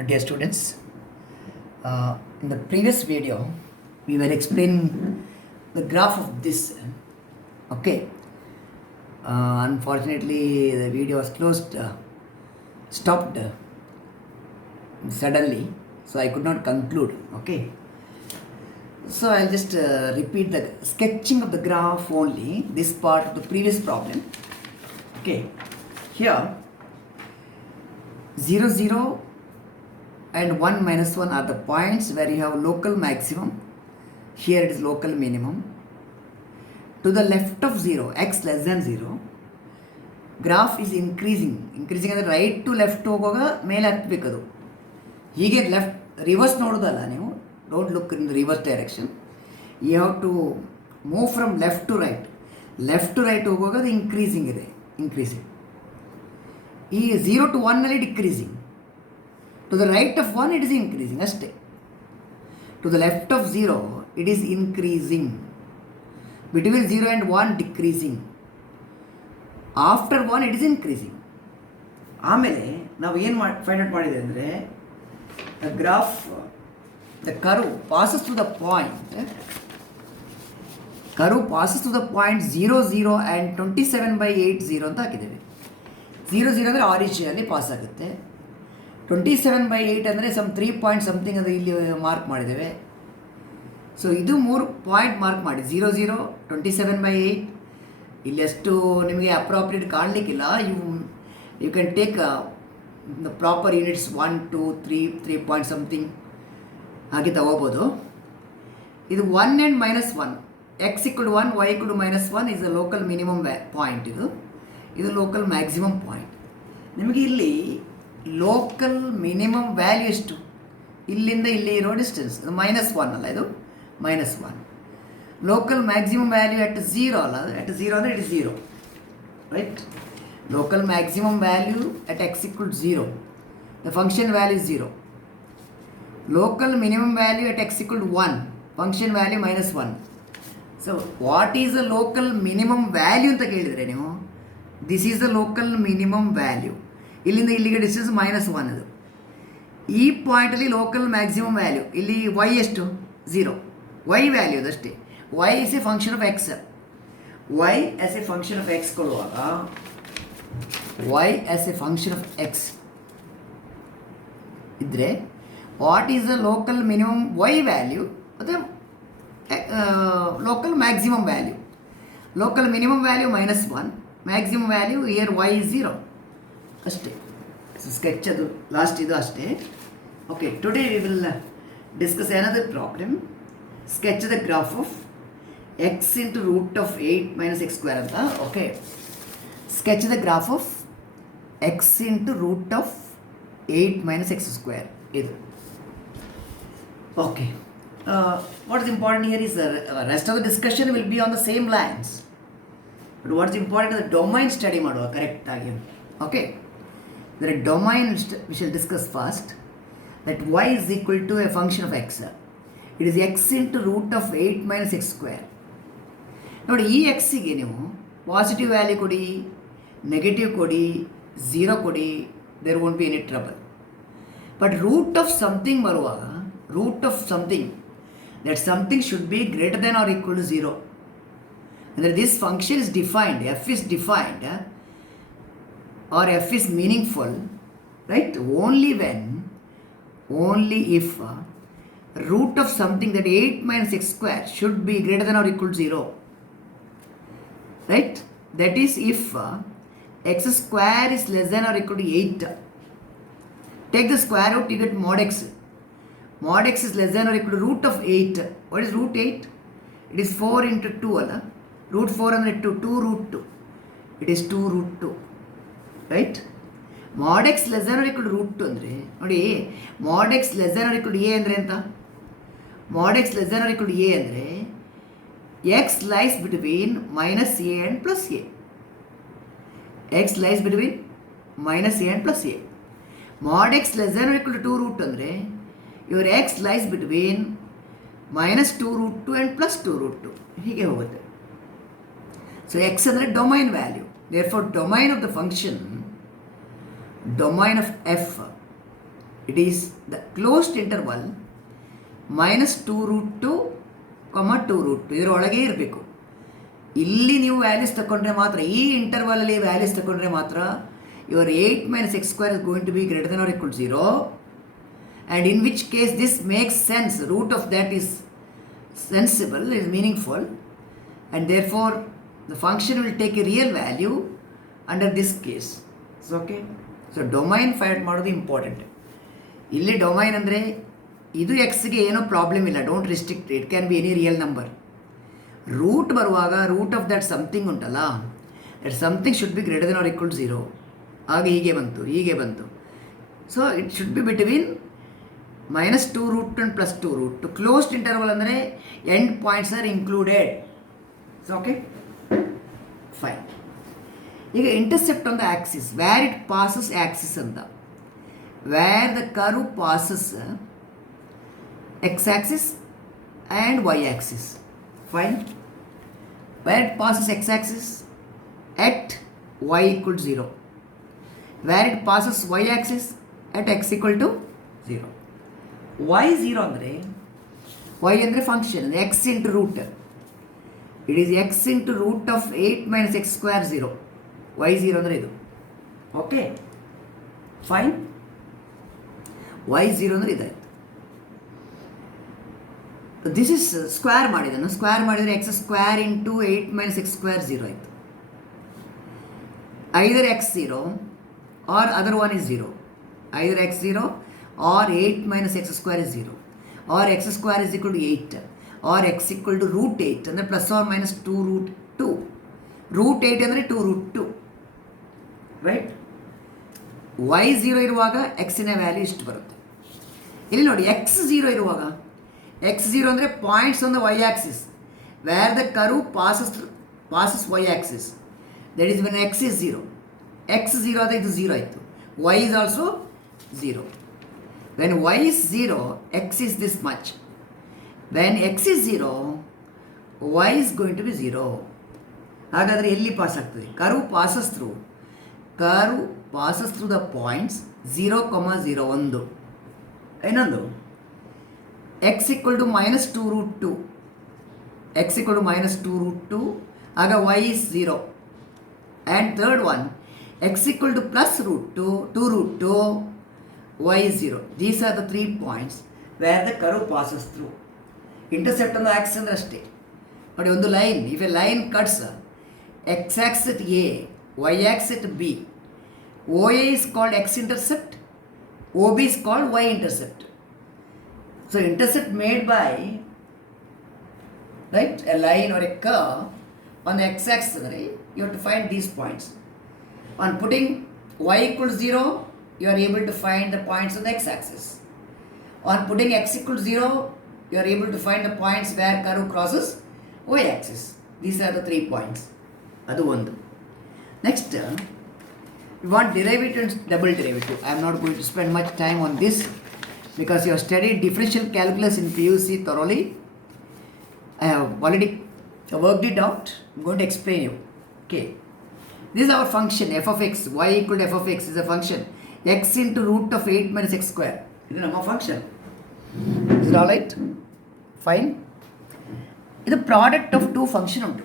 Dear students, in the previous video, we were explaining the graph of this. Okay, unfortunately, the video was stopped suddenly, so I could not conclude. Okay, so I'll just repeat the sketching of the graph only, this part of the previous problem. Okay, here 0, 0 and 1 minus 1 are the points where you have local maximum. Here it is local minimum. To the left of 0, x less than 0, graph is increasing ಅಂದರೆ right to left ಹೋಗುವಾಗ ಮೇಲೆ ಹತ್ಬೇಕದು. ಹೀಗೆ left reverse ನೋಡೋದಲ್ಲ ನೀವು, don't look in the reverse direction. You have to move from left to right ಹೋಗುವಾಗ ಅದು increasing. ಈ 0 to 1 decreasing. To the right of 1 it is increasing ಅಷ್ಟೇ. To the left of 0 it is increasing. Between 0 and 1 decreasing. After 1 it is increasing. ಆಮೇಲೆ ನಾವು ಏನು find out ಮಾಡಿದೆ ಅಂದರೆ the graph the curve passes to the point 0, 0 and 27/8 ಅಂತ ಹಾಕಿದ್ದೇವೆ. 0, 0 ಅಂದರೆ ಆರಿಜಿನಲ್ಲಿ pass ಆಗುತ್ತೆ. 27/8 ಅಂದರೆ 3 ಪಾಯಿಂಟ್ ಸಮಥಿಂಗ್ ಅದು ಇಲ್ಲಿ ಮಾರ್ಕ್ ಮಾಡಿದ್ದೇವೆ. ಸೊ ಇದು 3 ಪಾಯಿಂಟ್ ಮಾರ್ಕ್ ಮಾಡಿ 0, 0, 27/8. ಇಲ್ಲಿ ಅಷ್ಟು ನಿಮಗೆ ಅಪ್ರಾಪ್ರಿಯೇಟ್ ಕಾಣಲಿಕ್ಕಿಲ್ಲ. You can take the proper units 1, 2, 3 point something ಹಾಗೆ ತಗೋಬೋದು. ಇದು 1 and -1, x = 1, y = -1 is a local minimum point. ಇದು ಲೋಕಲ್ ಮ್ಯಾಕ್ಸಿಮಮ್ ಪಾಯಿಂಟ್. ನಿಮಗೆ ಇಲ್ಲಿ ಲೋಕಲ್ ಮಿನಿಮಮ್ ವ್ಯಾಲ್ಯೂ ಎಷ್ಟು? ಇಲ್ಲಿಂದ ಇಲ್ಲಿ ಇರೋ ಡಿಸ್ಟೆನ್ಸ್ -1 ಅಲ್ಲ, ಇದು -1. ಲೋಕಲ್ ಮ್ಯಾಕ್ಸಿಮಮ್ ವ್ಯಾಲ್ಯೂ ಅಟ್ 0 ಅಲ್ಲ, ಅಟ್ 0 ಅಂದರೆ it is 0, right? Local maximum value at x = 0, the function value 0. Local minimum value at x = 1, function value -1. So what is the local minimum value ಅಂತ ಕೇಳಿದರೆ ನೀವು, this is the local minimum value. ಇಲ್ಲಿಂದ ಇಲ್ಲಿಗೆ distance -1 ಅದು. ಈ ಪಾಯಿಂಟಲ್ಲಿ local maximum value ಇಲ್ಲಿ y ಎಷ್ಟು? 0. y value ಅದಷ್ಟೇ. y is A function of X. y as a function of X ಕೊಡುವಾಗ y as a function of X ಇದ್ದರೆ what is the local minimum y value ಮತ್ತು local maximum value. Local minimum value -1, maximum value here y is 0 ಅಷ್ಟೇ. So sketch ಅದು last ಇದು ಅಷ್ಟೇ. Okay, today we will discuss another problem. Sketch the graph of x × √8 - x² ಅಂತ. Okay, sketch the graph of x × √8 - x² ಇದು. Okay, what is important here is the rest of the discussion will be on the same lines. But what is important is the domain study ಮಾಡುವ ಕರೆಕ್ಟಾಗಿ. Okay, the domain we shall discuss first, that y is equal to a function of x. It is x × √8 - x². ನೋಡಿ, ಈ ಎಕ್ಸಿಗೆ ನೀವು positive value ಕೊಡಿ, negative ಕೊಡಿ, 0 ಕೊಡಿ, there won't be any trouble. But root of something ಬರುವಾಗ, root of something, that something should be greater than or equal to 0. And this function is defined, f is defined, or f is meaningful, right? Only if root of something, that 8 - x² should be greater than or equal to 0, right? That is if x² is less than or equal to 8. Take the square root, you get mod x. Mod x is less than or equal to root of 8. What is root 8? It is 4 × 2 ಅಲ್ಲ. root 4 ಅಂದರೆ 2 √2. It is 2 √2, right? mod x less than or equal to √2 ಅಂದರೆ ನೋಡಿ, mod x less than or equal to a ಅಂದರೆ ಅಂತ. mod x less than or equal to a ಅಂದರೆ x lies between -a and +a. x lies between -a and +a. mod x less than or equal to 2 √2 ಅಂದರೆ your x lies between -2 √2 and +2 √2. ಹೀಗೆ ಹೋಗುತ್ತೆ. So x ಅಂದರೆ domain value. Therefore domain of the function, domain of f it is the closed interval -2√2, 2√2 ಇದರೊಳಗೆ ಇರಬೇಕು. ಇಲ್ಲಿ ನೀವು values ತಗೊಂಡ್ರೆ ಮಾತ್ರ, ಈ ಇಂಟರ್ವಲಲ್ಲಿ ವ್ಯಾಲ್ಯೂಸ್ ತಗೊಂಡ್ರೆ ಮಾತ್ರ your 8 minus x square is going to be greater than or equal to 0, and in which case this makes sense, root of that is sensible, is meaningful, and therefore the function will take a real value under this case. So okay, so domain find ಮಾಡೋದು important. ಇಲ್ಲಿ domain ಅಂದರೆ ಇದು ಎಕ್ಸ್ಗೆ ಏನೋ problem ಇಲ್ಲ, don't restrict, it can be any real number. Root ಬರುವಾಗ root of that something ಉಂಟಲ್ಲ, that something should be greater than or equal to 0. ಆಗ ಹೀಗೆ ಬಂತು. So it should be between -2√2 and +2√2. Closed interval ಅಂದರೆ end points are included. So okay fine. ಈಗ intercept on the axis, where it passes axis ಅಂತ, where the curve passes x-axis and y-axis. Fine. Where it passes x-axis at y equal to 0. Where it passes y-axis at x equal to 0. y 0 ಅಂದರೆ y ಅಂದರೆ function, x into root. It is x into root of 8 minus x square 0. y 0 ಅಂದರೆ ಇದು. Okay fine. y 0 ಅಂದರೆ ಇದಾಯಿತು. This is square ಮಾಡಿದನು, square ಮಾಡಿದರೆ x square into 8 minus x square 0 ಆಯಿತು. either x 0 or other one is 0, either x 0 or 8 minus x square is 0, or x square is equal to 8, or x equal to √8 ಅಂದರೆ plus or minus 2√2. √8 ಅಂದರೆ 2√2, right. y 0 ಇರುವಾಗ ಎಕ್ಸಿನ value ಇಷ್ಟು ಬರುತ್ತೆ. ಇಲ್ಲಿ ನೋಡಿ x 0 ಇರುವಾಗ, x 0 ಅಂದರೆ points on the y axis where the curve passes y axis, that is when x is 0. x 0 ಆದರೆ ಇದು 0 ಆಯಿತು, y is also 0. when y is 0, x is this much. when x is 0, y is going to be 0. ಹಾಗಾದರೆ ಎಲ್ಲಿ pass ಆಗ್ತದೆ? Curve passes through the points 0,0, ಒಂದು. ಇನ್ನೊಂದು x equal to -2√2, x equal to -2√2, ಆಗ y is 0. and third one, x equal to +√2, 2√2, y is 0. These are the 3 points where the curve passes through. Intercept on the axis ಅಂದರೆ ಅಷ್ಟೇ ನೋಡಿ. ಒಂದು line, if A line cuts x axis at a, y axis at b, OA is called x intercept, OB is called y intercept. So intercept made by, right, a line or a curve on the x-axis, right, you have to find these points. On putting y equals 0, you are able to find the points on the x-axis. On putting x equals 0, you are able to find the points where curve crosses y-axis. These are the 3 points. Adu ondu. Next, we want derivative and double derivative. I am not going to spend much time on this, because you have studied differential calculus in PUC thoroughly. I have already worked it out. I am going to explain you. Okay. This is our function f of x. Y equal to f of x is a function. X into root of 8 minus x square. This is our function. Is it alright? Fine. This is product of two function untu.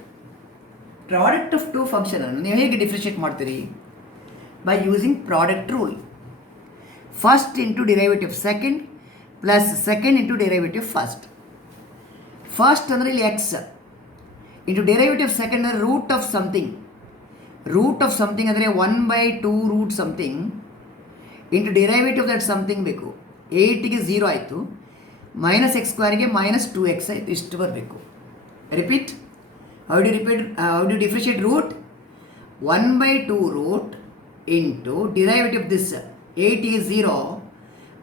Product of two function annu ನೀವು ಹೇಗೆ differentiate ಮಾಡ್ತೀರಿ? By using product rule. First into derivative second plus second into derivative first. First ಅಂದರೆ ಇಲ್ಲಿ x into derivative second ಅಂದರೆ root of something. root of something ಅಂದರೆ 1/2 root something into derivative that something ಬೇಕು. 8ಗೆ 0 ಆಯಿತು, minus X ಸ್ಕ್ವೇರ್ಗೆ -2x ಆಯಿತು, ಇಷ್ಟು ಬರಬೇಕು. Repeat. How do differentiate root? 1/2 root into derivative this 8 is 0,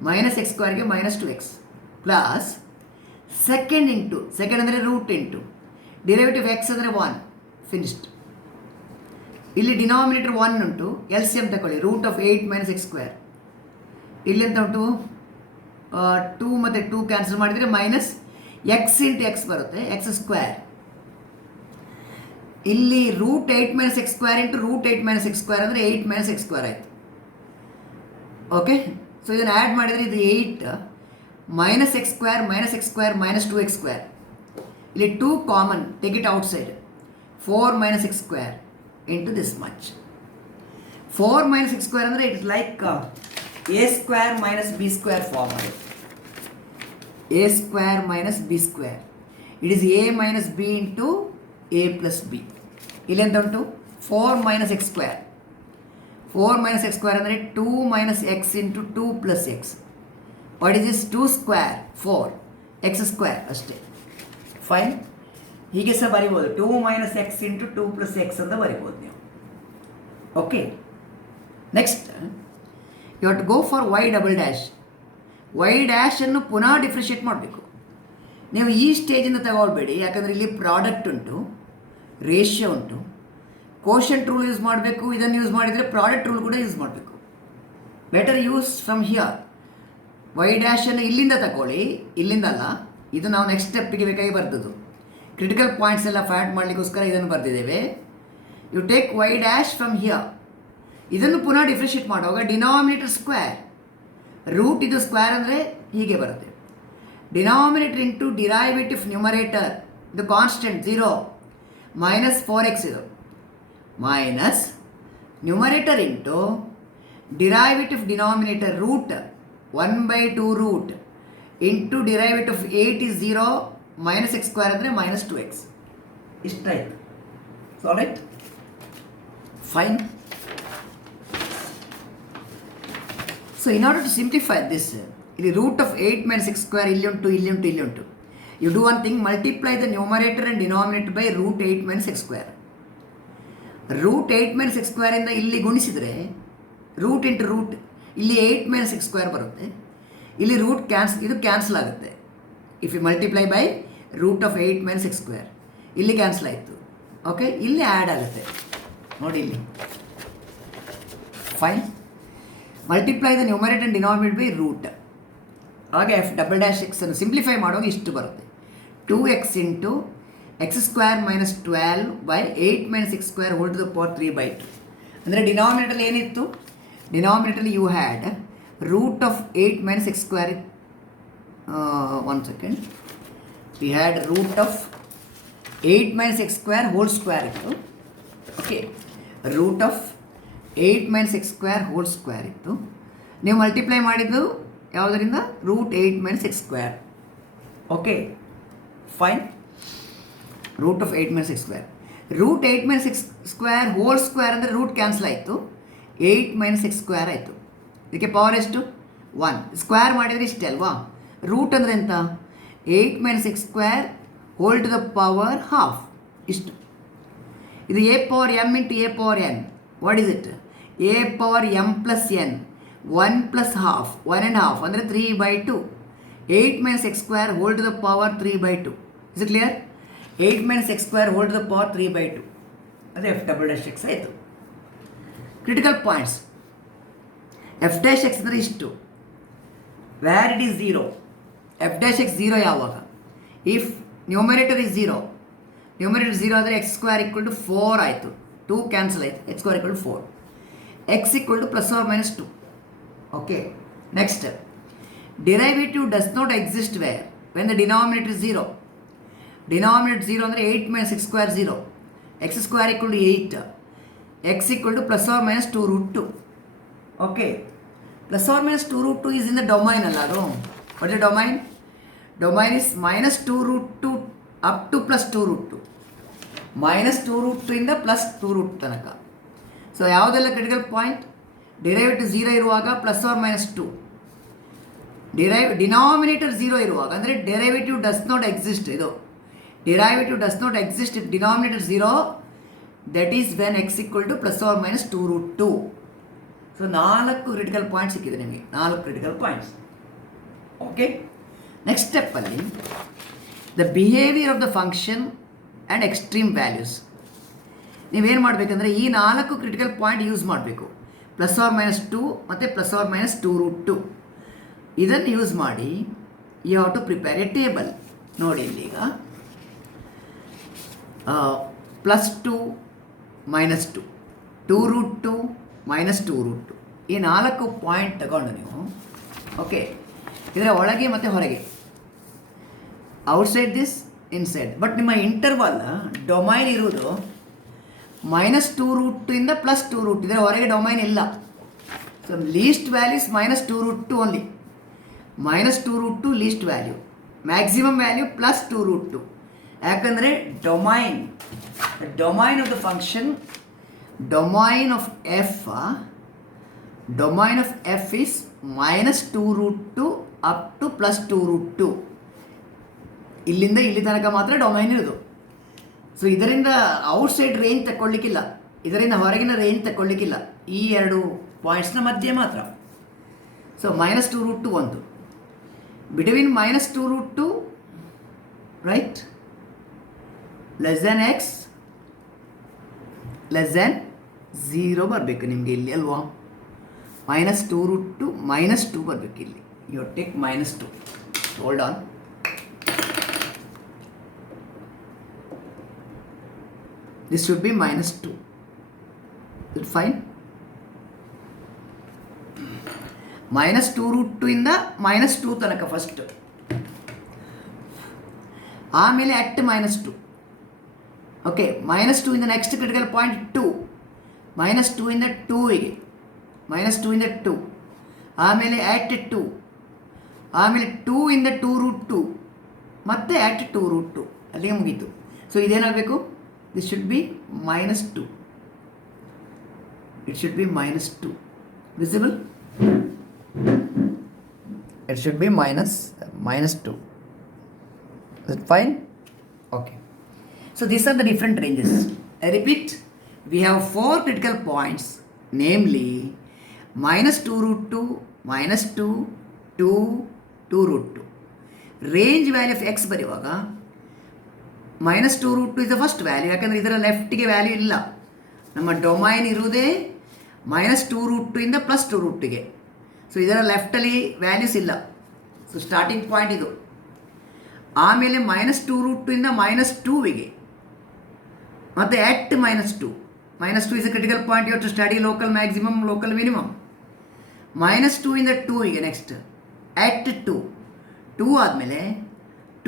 minus x square ಗೆ -2x plus second into, second ಅಂದರೆ root into derivative x ಅಂದರೆ 1, finished. ಇಲ್ಲಿ ಡಿನಾಮಿನೇಟರ್ 1 ಉಂಟು, ಎಲ್ ಸಿ ಎಮ್ ತಗೊಳ್ಳಿ, root of 8 minus x square. ಇಲ್ಲಿ ಅಂತ ಉಂಟು 2 ಮತ್ತು 2 ಕ್ಯಾನ್ಸಲ್ ಮಾಡಿದರೆ ಮೈನಸ್ ಎಕ್ಸ್ ಇಂಟು ಎಕ್ಸ್ ಬರುತ್ತೆ, ಎಕ್ಸ್ ಸ್ಕ್ವೇರ್. ಇಲ್ಲಿ root 8 minus x square into root 8 minus x square ಅಂದರೆ 8 minus x square ಆಯಿತು. ಓಕೆ, ಸೊ ಇದನ್ನು ಆ್ಯಡ್ ಮಾಡಿದರೆ ಇದು 8 minus X square minus 2x square. ಇಲ್ಲಿ 2 common, take it out 4 minus X square into this much. 4 minus X square ಅಂದರೆ it's like A square minus B square form ಅದು. A square minus B square, it is A minus B into A plus B. ಇಲ್ಲೆಂತ ಉಂಟು 4 minus X square. 4 minus X square ಅಂದರೆ 2 minus X into 2 plus X. What is this? 2 square 4 X square ಅಷ್ಟೇ. Fine. ಹೀಗೆ ಸಹ ಬರಿಬೋದು, 2 minus X into 2 plus X ಅಂತ ಬರಿಬೋದು ನೀವು. Okay, next you have to go for Y double dash. Y ಡ್ಯಾಶನ್ನು ಪುನಃ ಡಿಫ್ರೆನ್ಷಿಯೇಟ್ ಮಾಡಬೇಕು. ನೀವು ಈ ಸ್ಟೇಜಿಂದ ತಗೊಳ್ಬೇಡಿ, ಯಾಕಂದರೆ ಇಲ್ಲಿ ಪ್ರಾಡಕ್ಟ್ ಉಂಟು, ರೇಷಿಯೋ ಉಂಟು, ಕೋಶಂಟ್ ರೂಲ್ ಯೂಸ್ ಮಾಡಬೇಕು. ಇದನ್ನು ಯೂಸ್ ಮಾಡಿದರೆ ಪ್ರಾಡಕ್ಟ್ ರೂಲ್ ಕೂಡ ಯೂಸ್ ಮಾಡಬೇಕು. Better use from here. Y ಡ್ಯಾಶನ್ನು ಇಲ್ಲಿಂದ ತಗೊಳ್ಳಿ, ಇಲ್ಲಿಂದ ಅಲ್ಲ. ಇದು ನಾವು ನೆಕ್ಸ್ಟ್ ಸ್ಟೆಪ್ಪಿಗೆ ಬೇಕಾಗಿ ಬರ್ತದ್ದು. ಕ್ರಿಟಿಕಲ್ ಪಾಯಿಂಟ್ಸ್ ಎಲ್ಲ ಫ್ಯಾಟ್ ಮಾಡಲಿಕ್ಕೋಸ್ಕರ ಇದನ್ನು ಬರೆದಿದ್ದೇವೆ. You take Y dash from here. ಇದನ್ನು ಪುನಃ ಡಿಫ್ರೆನ್ಷಿಯೇಟ್ ಮಾಡುವಾಗ ಡಿನಾಮಿನೇಟರ್ ಸ್ಕ್ವೇರ್, ರೂಟ್ ಇದು ಸ್ಕ್ವೇರ್ ಅಂದರೆ ಹೀಗೆ ಬರುತ್ತೆ. ಡಿನಾಮಿನೇಟರ್ ಇಂಟು ಡಿರೈವೇಟಿವ್ ನ್ಯೂಮರೇಟರ್, ಇದು ಕಾನ್ಸ್ಟೆಂಟ್ 0 ಮೈನಸ್ 4x ಇದು, minus numerator into derivative denominator root 1/2 root into derivative 8 is 0 minus X square ಅಂದರೆ ಮೈನಸ್ 2x. ಇಷ್ಟಾಯಿತು. So right, fine. So in order to simplify this, ಇಲ್ಲಿ root of 8 minus X square ಇಲ್ಲಿ ಉಂಟು, ಇಲ್ಲಿ ಉಂಟು, ಇಲ್ಲಿ ಉಂಟು. You do one thing, multiply the numerator and denominator by root 8 minus X square. Root 8 minus X ಸ್ಕ್ವೇರಿಂದ ಇಲ್ಲಿ ಗುಣಿಸಿದರೆ ರೂಟ್ ಇಂಟು ರೂಟ್, ಇಲ್ಲಿ 8 ಮೈನಸ್ ಎಕ್ಸ್ ಸ್ಕ್ವೇರ್ ಬರುತ್ತೆ. ಇಲ್ಲಿ ರೂಟ್ ಇದು ಕ್ಯಾನ್ಸಲ್ ಆಗುತ್ತೆ. If you multiply by root of 8 minus X square, ಇಲ್ಲಿ cancel ಆಯಿತು. ಓಕೆ, ಇಲ್ಲಿ ಆ್ಯಡ್ ಆಗುತ್ತೆ ನೋಡಿ ಇಲ್ಲಿ. Fine. Multiply the numerator and denominator by root. ಹಾಗೆ ಎಫ್ ಡಬಲ್ ಡ್ಯಾಶ್ ಎಕ್ಸ್ ಅನ್ನು ಸಿಂಪ್ಲಿಫೈ ಮಾಡುವಾಗ ಇಷ್ಟು ಬರುತ್ತೆ. 2x into X square minus 12 by 8 minus X square whole to the power 3/2. ಅಂದರೆ ಡಿನಾಮಿನೇಟರ್ಲಿ ಏನಿತ್ತು? ಡಿನಾಮಿನೇಟರ್ಲಿ you had root of 8 minus X square. One second, we had root of 8 minus X square whole square ಇತ್ತು. Okay, root of 8 minus X square whole square ಇತ್ತು. ನೀವು multiply ಮಾಡಿದ್ದು ಯಾವುದರಿಂದ? Root 8 minus X square. Okay, fine. Root of 8 minus X square, root 8 minus X square whole square ಅಂದರೆ root cancel ಆಯಿತು, 8 minus X square ಆಯಿತು. ಇದಕ್ಕೆ power ಎಷ್ಟು? 1. Square ಮಾಡಿದರೆ ಇಷ್ಟೇ ಅಲ್ವಾ? ರೂಟ್ ಅಂದರೆ ಎಂತ? 8 minus X square whole to the power half, ಇಷ್ಟು. ಇದು a power m into a power n. What is it? A power m plus n, 1 plus half, 1 and half ಅಂದರೆ 3/2. 8 minus X square whole to the power 3/2. Is it clear? 8 minus X square whole to the power 3/2. ಅದೇ f double dash x ಆಯಿತು. Critical points. F dash x ಅಂದರೆ ಇಷ್ಟು, where it is 0. F dash X 0 ಯಾವಾಗ? If numerator is 0, numerator 0 ಆದರೆ X square equal to 4 ಆಯಿತು, 2 cancel ಆಯಿತು, x square equal to 4, x equal to plus or minus 2. Okay, next, derivative does not exist where when the denominator is 0. Denominator 0 ಅಂದರೆ 8 minus X square 0, x square equal to 8, x equal to plus or minus 2 root 2. Okay, plus or minus 2 root 2 is in the domain ಅಲ್ಲ ಅದು? What is domain? Domain is minus 2 root 2 up to plus 2 root 2, minus 2 root 2 ಇಂದ plus 2 root ತನಕ. So ಯಾವುದೆಲ್ಲ critical point? Derivative 0 ಇರುವಾಗ plus or minus 2, denominator 0 ಇರುವಾಗ ಅಂದರೆ derivative does not exist. ಇದು derivative does not exist if denominator 0, that is when X equal to plus or minus 2 root 2. So 4 critical points ಸಿಕ್ಕಿದೆ ನಿಮಗೆ, 4 critical points. Okay, next ಸ್ಟೆಪ್ಪಲ್ಲಿ the behaviour of the function and extreme values. ನೀವೇನು ಮಾಡಬೇಕಂದ್ರೆ ಈ 4 critical point use ಮಾಡಬೇಕು, plus or minus 2 ಮತ್ತು plus or minus 2 root 2. ಇದನ್ನು use ಮಾಡಿ you have to prepare a table. ನೋಡಿ ಇಲ್ಲೀಗ plus 2 minus 2 root 2 minus 2 root 2, ಈ 4 ಪಾಯಿಂಟ್ ತಗೊಂಡು ನೀವು ಓಕೆ, ಇದರ ಒಳಗೆ ಮತ್ತು ಹೊರಗೆ, ಔಟ್ಸೈಡ್ ದಿಸ್ ಇನ್ಸೈಡ್. ಬಟ್ ನಿಮ್ಮ ಇಂಟರ್ವಲ್ ಡೊಮೈನ್ ಇರುವುದು -2√2 ಇಂದ +2√2, ಇದರ ಹೊರಗೆ ಡೊಮೈನ್ ಇಲ್ಲ. So least value is -2√2 only. -2√2 least value, maximum value +2√2. ಯಾಕಂದರೆ domain of the function, domain of f is -2√2 up to +2√2. ಇಲ್ಲಿಂದ ಇಲ್ಲಿ ತನಕ ಮಾತ್ರ ಡೊಮೈನ್ ಇರೋದು. ಸೊ ಇದರಿಂದ ಔಟ್ಸೈಡ್ ರೇಂಜ್ ತಗೊಳ್ಳಿಕ್ಕಿಲ್ಲ, ಇದರಿಂದ ಹೊರಗಿನ ರೇಂಜ್ ತಗೊಳ್ಳಿಕ್ಕಿಲ್ಲ, ಈ ಎರಡು ಪಾಯಿಂಟ್ಸ್ನ ಮಧ್ಯೆ ಮಾತ್ರ. ಸೊ -2√2 ಒಂದು, ಬಿಟ್ವೀನ್ -2√2 ರೈಟ್ ಲೆಸ್ ದ್ಯಾನ್ 0 ಬರಬೇಕು ನಿಮಗೆ ಇಲ್ಲಿ ಅಲ್ವಾ. -2√2 -2 ಬರಬೇಕು ಇಲ್ಲಿ. You take -2. Hold on. This should be -2. Is it fine? -2√2 ಇಂದ -2 ತನಕ ಫಸ್ಟ್, ಆಮೇಲೆ ಅಟ್ -2. ಓಕೆ, -2 ಇಂದ ನೆಕ್ಸ್ಟ್ ಕ್ರಿಟಿಕಲ್ ಪಾಯಿಂಟ್ 2, -2 ಇಂದ 2ಗೆ, -2 ಇಂದ 2, ಆಮೇಲೆ ಅಟ್ 2, ಆಮೇಲೆ 2 ಇಂದ 2√2, ಮತ್ತೆ ಅಟ್ 2√2, ಅಲ್ಲಿಗೆ ಮುಗೀತು. So ಇದೇನಾಗಬೇಕು? This should be -2. It should be -2. Visible? It should be -2. Is it fine? Okay. So these are the different ranges. I repeat, we have 4 critical points, namely -2√2, -2, 2, 2√2. Range value of x ಬರೆಯುವಾಗ -2√2 is the first value. ಯಾಕಂದರೆ ಇದರ ಲೆಫ್ಟಿಗೆ value ಇಲ್ಲ, ನಮ್ಮ domain ಇರುವುದೇ -2√2 ಇಂದ +2√2ಗೆ. So ಇದರ ಲೆಫ್ಟಲ್ಲಿ ವ್ಯಾಲ್ಯೂಸ್ ಇಲ್ಲ. ಸೊ ಸ್ಟಾರ್ಟಿಂಗ್ ಪಾಯಿಂಟ್ ಇದು. ಆಮೇಲೆ -2√2 ಇಂದ -2ಗೆ, ಮತ್ತು at -2. -2 is a critical point. You to study local maximum, local minimum. -2 ಇಂದ 2ಗೆ, ನೆಕ್ಸ್ಟ್ ಅಟ್ 2, 2 ಆದಮೇಲೆ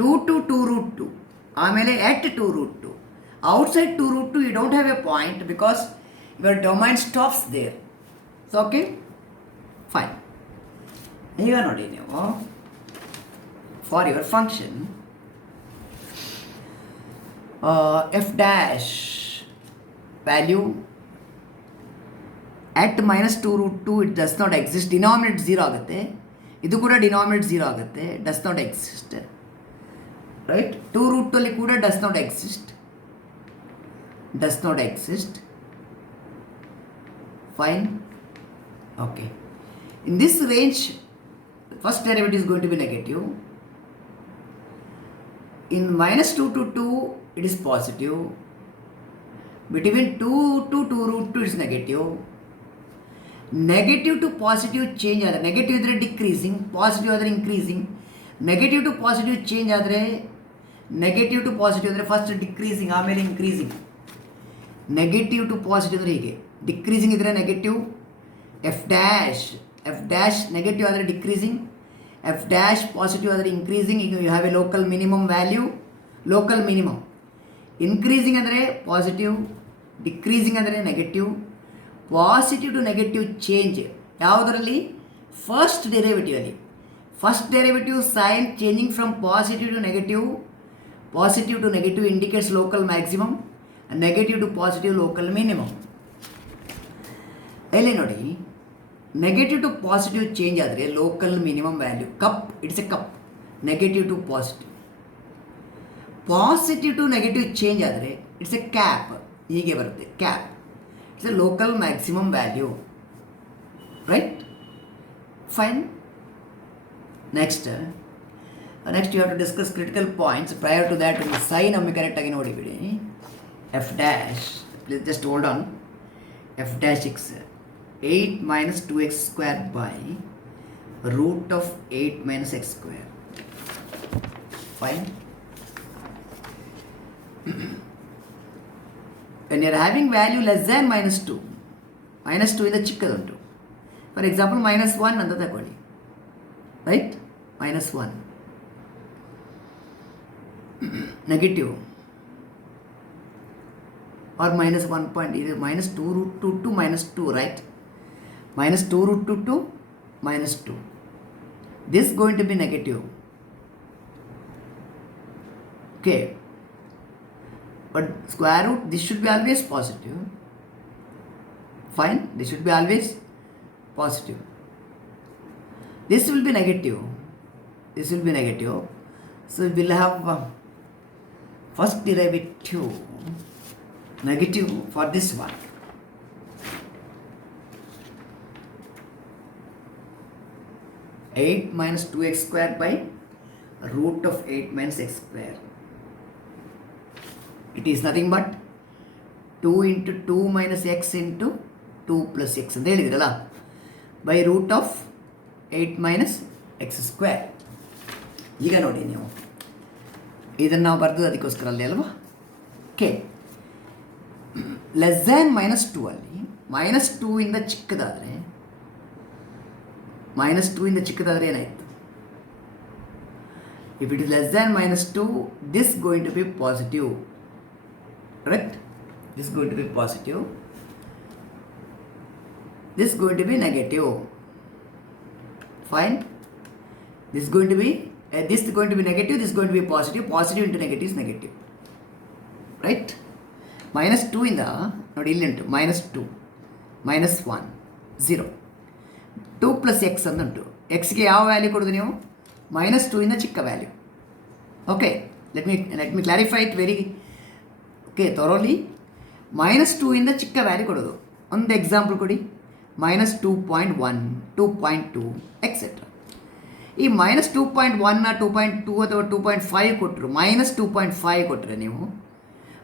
2 to 2√2, ಆಮೇಲೆ at 2√2. Outside 2√2 you don't have a point because your domain stops there. So okay, fine. ಈಗ ನೋಡಿ ನೀವು for your function f dash value at -2√2 it does not exist. Denominator 0 ಆಗುತ್ತೆ, ಇದು ಕೂಡ ಡಿನಾಮಿನೇಟ್ 0 ಆಗುತ್ತೆ, ಡಸ್ ನಾಟ್ ಎಕ್ಸಿಸ್ಟ್. ರೈಟ್, 2√2 ಕೂಡ does not exist. Fine. Okay, in this range first derivative is going to be negative. In -2 to 2 it is positive. Between 2 to 2√2 it is negative. Negative to positive change ಆದರೆ, negative ಇದ್ದರೆ decreasing, positive ಆದರೆ increasing. Negative to positive change ಆದರೆ, negative to positive ಅಂದರೆ first decreasing ಆಮೇಲೆ increasing. Negative to positive ಅಂದರೆ ಹೀಗೆ, decreasing ಇದ್ದರೆ negative, f dash negative ಆದರೆ ಡಿಕ್ರೀಸಿಂಗ್, ಎಫ್ ಡ್ಯಾಶ್ ಪಾಸಿಟಿವ್ ಆದರೆ ಇನ್ಕ್ರೀಸಿಂಗ್. ಈಗ you have a local minimum value, local minimum. Increasing ಅಂದರೆ ಪಾಸಿಟಿವ್, ಡಿಕ್ರೀಸಿಂಗ್ ಅಂದರೆ negative. Positive to negative change ಯಾವುದರಲ್ಲಿ? ಫಸ್ಟ್ ಡೆರಿವೇಟಿವಲ್ಲಿ. First derivative sign changing from positive to negative. Positive to negative indicates local maximum, negative to positive local minimum. ಇಲ್ಲಿ ನೋಡಿ, negative to positive change ಆದರೆ local minimum value cup, it's a cup. Negative to positive. Positive to negative change ಆದರೆ it's a cap, ಹೀಗೆ ಬರುತ್ತೆ cap. It's a local maximum value. Right, fine. Next you have to discuss critical points. Prior to that ಒಂದು sign ಒಮ್ಮೆ ಕರೆಕ್ಟಾಗಿ ನೋಡಿಬಿಡಿ. F dash, please just hold on. F dash X 8 minus 2x square by root of 8 minus x square. Fine. When you are having value less than -2 ಇಂದ ಚಿಕ್ಕದುಂಟು. For example -1 ಅಂತ ತಗೊಳ್ಳಿ. Right, -1 negative or -1 point, ಇದು -2 root 2 to -2, right? -2 root 2 to -2. This going to be negative. Okay. But square root, this should be always positive. Fine, this should be always positive. This will be negative. This will be negative. So we'll have first derivative negative for this one. Eight minus 2x square by root of 8 minus x square. It is nothing but 2 into 2 minus x into 2 plus x ಅಂತ ಹೇಳಿದ್ರಲ್ಲ, by root of 8 minus x square. ಈಗ ನೋಡಿ ನೀವು ಇದನ್ನು ನಾವು ಬರೆದು ಅದಕ್ಕೋಸ್ಕರ ಅಲ್ಲಿ ಅಲ್ವಾ. ಓಕೆ, ಲೆಸ್ ದ್ಯಾನ್ -2 ಅಲ್ಲಿ -2 ಇಂದ ಚಿಕ್ಕದಾದರೆ, -2 ಇಂದ ಚಿಕ್ಕದಾದರೆ ಏನಾಯಿತು? If it is less than -2, this going to be positive, correct? This going to be positive, this going to be negative. Fine, this going to be this is going to be negative, this is going to be positive. Positive into negative is negative, right? -2 ಇಂದ ನೋಡಿ ಇಲ್ಲಿ ಉಂಟು -2 -1 0 2 plus X ಅಂತ ಉಂಟು. ಎಕ್ಸ್ಗೆ ಯಾವ value ಕೊಡೋದು ನೀವು? -2 ಇಂದ ಚಿಕ್ಕ value. Okay, let me clarify it very thoroughly. -2 ಇಂದ ಚಿಕ್ಕ ವ್ಯಾಲ್ಯೂ ಕೊಡೋದು. ಒಂದು ಎಕ್ಸಾಂಪಲ್ ಕೊಡಿ. -2.1, 2.2 ಎಕ್ಸೆಟ್ರಾ. ಈ -2.1 2.2 ಅಥವಾ 2.5 ಕೊಟ್ಟರು, -2.5 ಕೊಟ್ಟರೆ ನೀವು,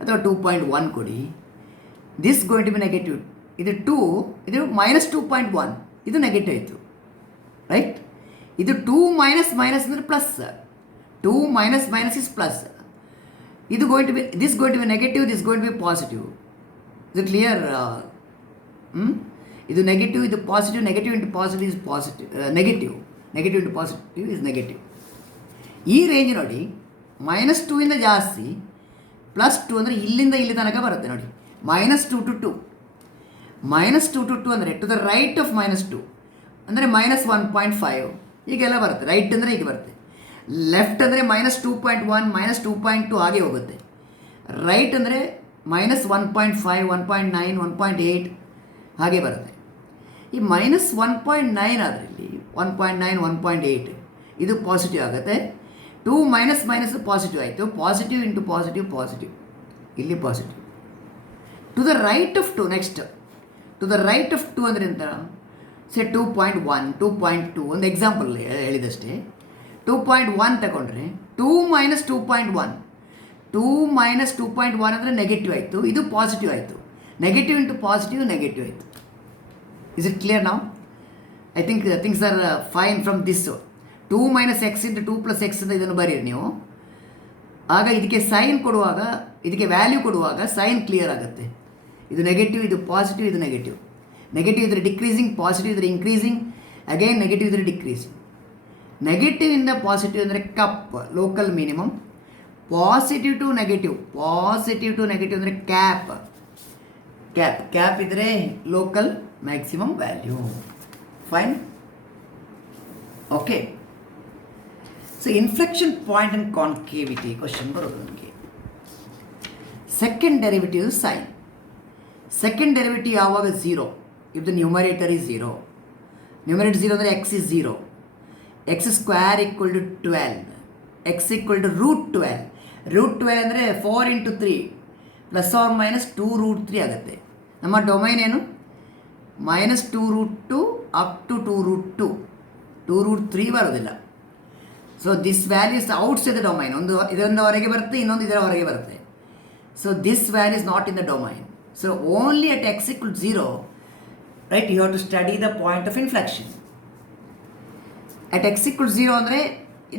ಅಥವಾ 2.1 ಕೊಡಿ, this going to be negative. ಇದು 2, ಇದು -2.1, ಇದು ನೆಗೆಟಿವ್ ಆಯಿತು, ರೈಟ್? ಇದು 2 ಮೈನಸ್ ಅಂದರೆ ಪ್ಲಸ್, 2 ಮೈನಸ್ ಇಸ್ ಪ್ಲಸ್. ಇದು going to be, this going to be negative, this going to be positive. ಇದು ಕ್ಲಿಯರ್? ಇದು ನೆಗೆಟಿವ್, ಇದು positive. Negative into positive is positive, negative into positive is negative. ಈ range ನೋಡಿ, -2 ಇಂದ ಜಾಸ್ತಿ, +2 ಅಂದರೆ ಇಲ್ಲಿಂದ ಇಲ್ಲಿ ತನಕ ಬರುತ್ತೆ ನೋಡಿ. -2 to 2, -2 to 2 ಅಂದರೆ ಟು ದ ರೈಟ್ ಆಫ್ -2 ಅಂದರೆ -1.5 ಹೀಗೆಲ್ಲ ಬರುತ್ತೆ. ರೈಟ್ ಅಂದರೆ ಹೀಗೆ ಬರುತ್ತೆ, ಲೆಫ್ಟ್ ಅಂದರೆ -2.1 -2.2 ಹಾಗೆ ಹೋಗುತ್ತೆ. ರೈಟ್ ಅಂದರೆ -1.5 1.9 1.8 ಹಾಗೆ ಬರುತ್ತೆ. ಈ -1.9 ಆದರೆ ಇಲ್ಲಿ 1.9 1.8 ಇದು ಪಾಸಿಟಿವ್ ಆಗುತ್ತೆ. 2 ಮೈನಸ್ ಪಾಸಿಟಿವ್ ಆಯಿತು. ಪಾಸಿಟಿವ್ ಇಂಟು ಪಾಸಿಟಿವ್ ಪಾಸಿಟಿವ್, ಇಲ್ಲಿ positive. To the right of 2, next to the right of 2 ಅಂದರೆ ಎಂತ? ಸೆ 2.1 2.2 ಒಂದು ಎಕ್ಸಾಂಪಲ್ ಹೇಳಿದಷ್ಟೇ. 2.1 ತಗೊಂಡ್ರೆ 2 ಮೈನಸ್ 2.1, 2 ಮೈನಸ್ 2.1 ಅಂದರೆ ನೆಗೆಟಿವ್ ಆಯಿತು, ಇದು ಪಾಸಿಟಿವ್ ಆಯಿತು. ನೆಗೆಟಿವ್ ಇಂಟು ಪಾಸಿಟಿವ್ ನೆಗೆಟಿವ್ ಆಯಿತು. ಇಸ್ ಇಟ್ ಕ್ಲಿಯರ್ ನಾವು? I think things are fine from this. 2 minus X into 2 plus X ಅಂತ ಇದನ್ನು ಬರೀರಿ ನೀವು. ಆಗ ಇದಕ್ಕೆ ಸೈನ್ ಕೊಡುವಾಗ, ಇದಕ್ಕೆ ವ್ಯಾಲ್ಯೂ ಕೊಡುವಾಗ ಸೈನ್ ಕ್ಲಿಯರ್ ಆಗುತ್ತೆ. ಇದು ನೆಗೆಟಿವ್, ಇದು ಪಾಸಿಟಿವ್, ಇದು ನೆಗೆಟಿವ್. ನೆಗೆಟಿವ್ ಇದ್ರೆ ಡಿಕ್ರೀಸಿಂಗ್, ಪಾಸಿಟಿವ್ ಇದ್ರೆ ಇನ್ಕ್ರೀಸಿಂಗ್, ಅಗೈನ್ ನೆಗೆಟಿವ್ ಇದ್ರೆ ಡಿಕ್ರೀಸಿಂಗ್. ನೆಗೆಟಿವ್ ಇಂದ ಪಾಸಿಟಿವ್ ಅಂದರೆ cup, local minimum. Positive to negative ಅಂದರೆ ಕ್ಯಾಪ್ ಇದ್ರೆ local maximum value. Fine, okay. So inflection point and concavity question ಬರೋದು ನಮಗೆ. Second derivative sign. Second derivative ಯಾವಾಗ 0? If the numerator is 0. Numerator 0 ಅಂದರೆ x is 0. x square equal to 12, x equal to √12. √12 ಅಂದರೆ 4 into 3 ±2 √3 ಆಗುತ್ತೆ. ನಮ್ಮ domain ಏನು? -2√2 up to 2√2, 2√3 ಬರೋದಿಲ್ಲ. So this value is outside the domain. ಒಂದು ಇದರಿಂದ ಹೊರಗೆ ಬರುತ್ತೆ, ಇನ್ನೊಂದು ಇದರ ಹೊರಗೆ ಬರುತ್ತೆ. So this value is not in the domain. So only at x equals 0, right, you have to study the point of inflection. At x equals 0 ಅಂದರೆ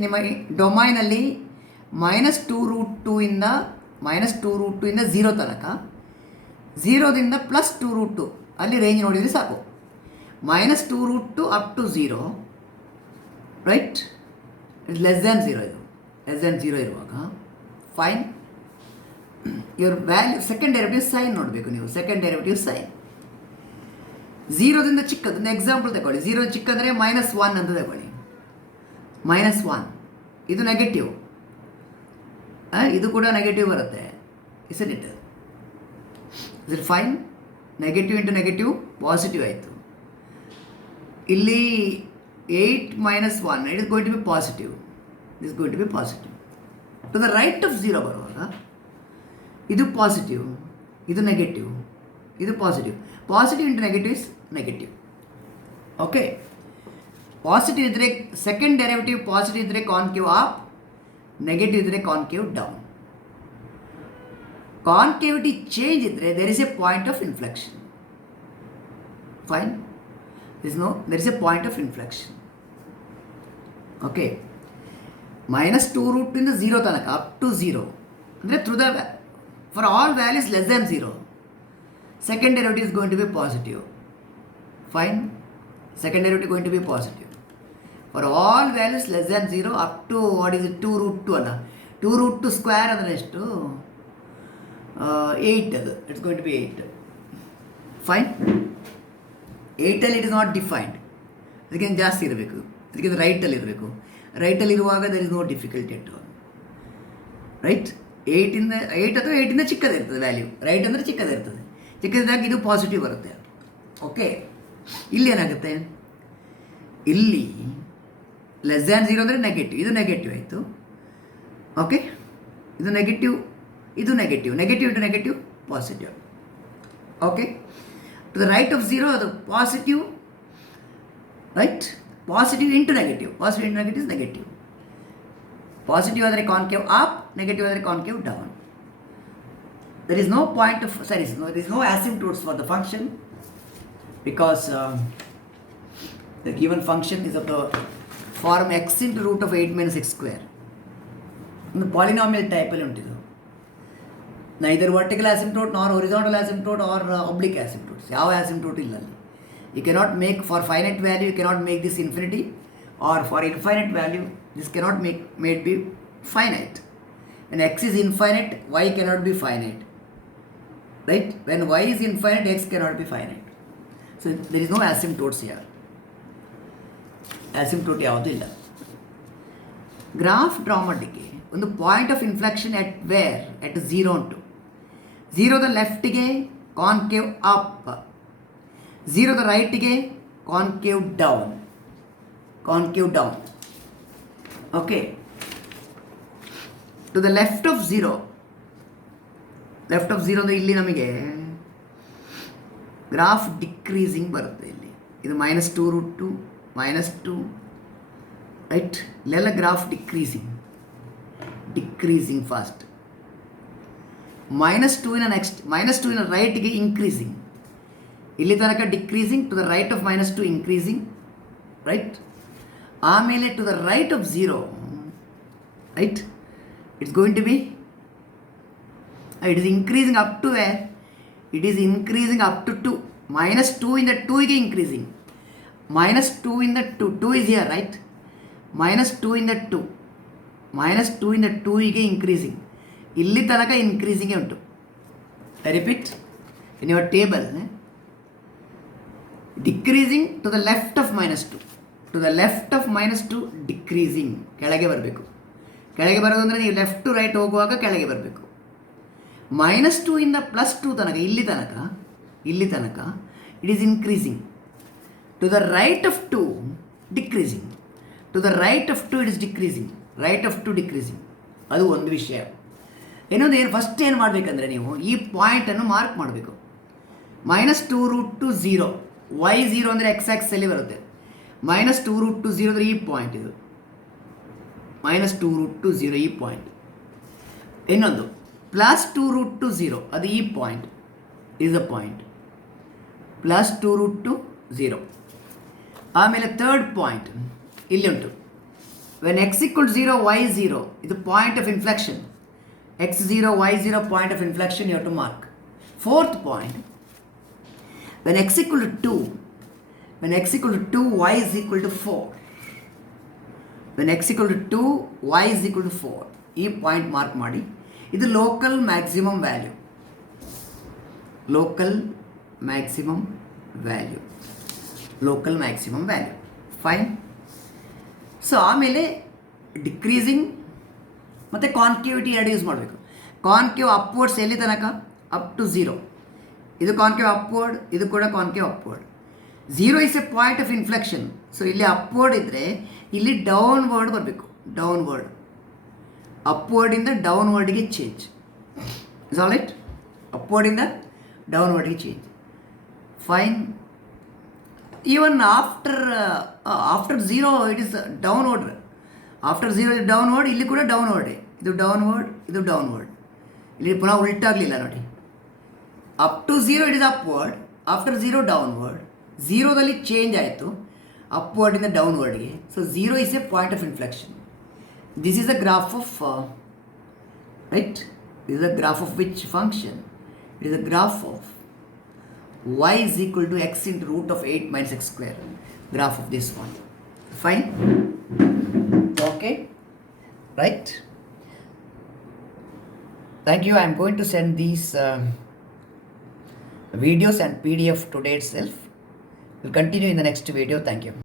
ನಿಮ್ಮ ಡೊಮೈನಲ್ಲಿ -2√2 ಇಂದ 0 ತನಕ, 0ದಿಂದ +2√2 ಅಲ್ಲಿ ರೇಂಜ್ ನೋಡಿದರೆ ಸಾಕು. -2√2 up to 0, right, it less than zero, ಇದು less than zero ಇರುವಾಗ fine. ಇವ್ರ ವ್ಯಾಲ್ಯೂ ಸೆಕೆಂಡ್ ಡೆರಿವೇಟಿವ್ ಸೈನ್ ನೋಡಬೇಕು ನೀವು. ಸೆಕೆಂಡ್ ಡೆರಿವೇಟಿವ್ ಸೈನ್ ಝೀರೋದಿಂದ ಚಿಕ್ಕದನ್ನ ಎಕ್ಸಾಂಪಲ್ ತಗೊಳ್ಳಿ. ಝೀರೋ ಚಿಕ್ಕಂದರೆ -1 ಅಂತ ತಗೊಳ್ಳಿ. -1 ಇದು ನೆಗೆಟಿವ್, ಇದು ಕೂಡ ನೆಗೆಟಿವ್ ಬರುತ್ತೆ. Is it fine. Negative into negative positive ಆಯಿತು. ಇಲ್ಲಿ 8 - 1 it is going to be positive. It is going to be positive. To the right of zero ಬರುವಾಗ ಇದು ಪಾಸಿಟಿವ್, ಇದು ನೆಗೆಟಿವ್, ಇದು positive. Positive into negative is negative. Okay, positive ಇದ್ದರೆ second derivative positive ಇದ್ದರೆ concave up, negative ಇದ್ದರೆ concave down. Concavity change ಇದ್ದರೆ there is a point of inflection. Fine, there is a point of inflection. Okay, -2 ಇಂದ 0 ತನಕ up to 0 ಅಂದರೆ through the for all values less than 0 second derivative is going to be positive. Fine, second derivative going to be positive for all values less than 0 up to what is it 2√2 ಅಲ್ಲ, 2√2 square ಅಂದರೆ ಎಷ್ಟು? 8. ಅದು it's going to be 8. ಫೈನ್, 8ಅಲ್ಲಿ it is not defined, ಅದಕ್ಕಿಂತ ಜಾಸ್ತಿ ಇರಬೇಕು, ಅದಕ್ಕಿಂತ ರೈಟಲ್ಲಿ ಇರಬೇಕು. ರೈಟಲ್ಲಿರುವಾಗ there is no difficulty at all. Right, 8 ಅಥವಾ 8ಇಂದ ಚಿಕ್ಕದೇ ಇರ್ತದೆ ವ್ಯಾಲ್ಯೂ. ರೈಟ್ ಅಂದರೆ ಚಿಕ್ಕದೇ ಇರ್ತದೆ. ಚಿಕ್ಕದಿದ್ದಾಗ ಇದು ಪಾಸಿಟಿವ್ ಬರುತ್ತೆ. ಓಕೆ, ಇಲ್ಲಿ ಏನಾಗುತ್ತೆ? ಇಲ್ಲಿ ಲೆಸ್ ದ್ಯಾನ್ 0 ಅಂದರೆ ನೆಗೆಟಿವ್, ಇದು ನೆಗೆಟಿವ್ ಆಯಿತು. ಓಕೆ, ಇದು ನೆಗೆಟಿವ್, ಇದು negative, negative into negative positive. Okay, to the right of 0 ಅದು positive. Right, positive into negative, positive into negative is negative. Positive ಆದರೆ ಕಾನ್ಕೇವ್ ಅಪ್, ನೆಗೆಟಿವ್ ಆದರೆ concave down. There is no point of there is no asymptotes for the function because the given function is of the form x into root of 8 minus x square. ಒಂದು polynomial ಟೈಪಲ್ಲಿ ಉಂಟಿದು. Neither vertical asymptote nor horizontal asymptote or oblique asymptotes. ಯಾವ asymptote ಇಲ್ಲ ಅಲ್ಲಿ. You cannot make for finite value you cannot make this infinity, or for infinite value this cannot made be finite. When x is infinite y cannot be finite. Right, when y is infinite x cannot be finite. So there is no asymptotes here. Asymptote ಯಾವುದು ಇಲ್ಲ. Graph draw ಮಾಡಲಿಕ್ಕೆ ಒಂದು point of inflection at where at 0 ಉಂಟು. 0ದ ಲೆಫ್ಟಿಗೆ concave up, 0ದ ರೈಟಿಗೆ concave down, concave down. Okay, to the left of 0, left of 0 ಅಂದರೆ ಇಲ್ಲಿ ನಮಗೆ ಗ್ರಾಫ್ ಡಿಕ್ರೀಸಿಂಗ್ ಬರುತ್ತೆ. ಇಲ್ಲಿ ಇದು -2√2 -2 ರೈಟ್, ಇಲ್ಲೆಲ್ಲ ಗ್ರಾಫ್ ಡಿಕ್ರೀಸಿಂಗ್ ಫಾಸ್ಟ್. -2 ನೆಕ್ಸ್ಟ್ -2 ರೈಟ್ಗೆ ಇನ್ಕ್ರೀಸಿಂಗ್, ಇಲ್ಲಿ ತನಕ decreasing, to the right of -2 increasing. Right, ಆಮೇಲೆ to the right of 0 right it's going to be it is increasing up to where? It is increasing up to 2. -2 in the 2 ಗೆ increasing. -2 in the 2. 2 is here, right? -2 in the 2. -2 in the 2 ಗೆ increasing. ಇಲ್ಲಿ ತನಕ increasing ಉಂಟು. I repeat, in your table, decreasing to the left of -2. To the left of -2 decreasing. ಕೆಳಗೆ ಬರಬೇಕು. ಕೆಳಗೆ ಬರೋದು ಅಂದರೆ ನೀವು ಲೆಫ್ಟ್ ಟು ರೈಟ್ ಹೋಗುವಾಗ ಕೆಳಗೆ ಬರಬೇಕು. -2 ಇಂದ +2 ತನಕ, ಇಲ್ಲಿ ತನಕ it is increasing. To the right of 2 decreasing, to the right of 2 it is decreasing, right of 2 decreasing. ಅದು ಒಂದು ವಿಷಯ. ಇನ್ನೊಂದು ಫಸ್ಟ್ ಏನು ಮಾಡಬೇಕಂದ್ರೆ ನೀವು ಈ ಪಾಯಿಂಟನ್ನು ಮಾರ್ಕ್ ಮಾಡಬೇಕು. -2√2 0, y 0 ಅಂದರೆ x ಆಕ್ಸಲ್ಲಿ ಬರುತ್ತೆ. -2√2 0 ಅಂದರೆ ಈ ಪಾಯಿಂಟ್, ಇದು -2√2 0 ಈ ಪಾಯಿಂಟ್. ಇನ್ನೊಂದು +2√2 0, ಅದು ಈ ಪಾಯಿಂಟ್ ಈಸ್ ಅ ಪಾಯಿಂಟ್, +2√2 0. ಆಮೇಲೆ ಥರ್ಡ್ ಪಾಯಿಂಟ್ ಇಲ್ಲಿ ಉಂಟು. ವೆನ್ x = 0 y 0, ಇದು point of inflection. x 0 y 0 point of inflection you have to mark. Fourth point, when x = 2, when x = 2 y = 4. When X equal to 2 y is equal to 4 ಈ point mark ಮಾಡಿ. ಇದು local maximum value, local maximum value, local maximum value. Fine. So ಆಮೇಲೆ decreasing ಮತ್ತು concavity ಎರಡು use ಮಾಡಬೇಕು. Concave upwards ಎಲ್ಲಿ ತನಕ? Up to 0. ಇದು ಕಾನ್ಕೇವ್ ಅಪ್ವರ್ಡ್, ಇದು ಕೂಡ concave upward. 0 is a point of inflection. So ಇಲ್ಲಿ ಅಪ್ವರ್ಡ್ ಇದ್ದರೆ ಇಲ್ಲಿ ಡೌನ್ವರ್ಡ್ ಬರಬೇಕು, ಡೌನ್ವರ್ಡ್. ಅಪ್ವರ್ಡಿಂದ ಡೌನ್ವರ್ಡ್ಗೆ ಚೇಂಜ್. Is all right? ಅಪ್ವರ್ಡಿಂದ ಡೌನ್ವರ್ಡ್ಗೆ change. Fine. Even after 0 it is downward. After 0 is downward. ಇಲ್ಲಿ ಕೂಡ ಡೌನ್ವರ್ಡೇ. ಇದು ಡೌನ್ವರ್ಡ್, ಇದು ಡೌನ್ವರ್ಡ್. ಇಲ್ಲಿ ಪುನಃ ಉಲ್ಟಾಗಲಿಲ್ಲ ನೋಡಿ. Up to 0 it is upward, after 0 downward. 0ದಲ್ಲಿ ಚೇಂಜ್ ಆಯಿತು ಅಪ್ವರ್ಡಿಂದ ಡೌನ್ವರ್ಡ್ಗೆ. So 0 is a point of inflection. This is a graph of right. This is a graph of which function? It is a graph of y is equal to x into root of 8 minus x square. Graph of this one. Fine. Okay. Right. Thank you. I am going to send these videos and PDF today itself. We'll continue in the next video. Thank you.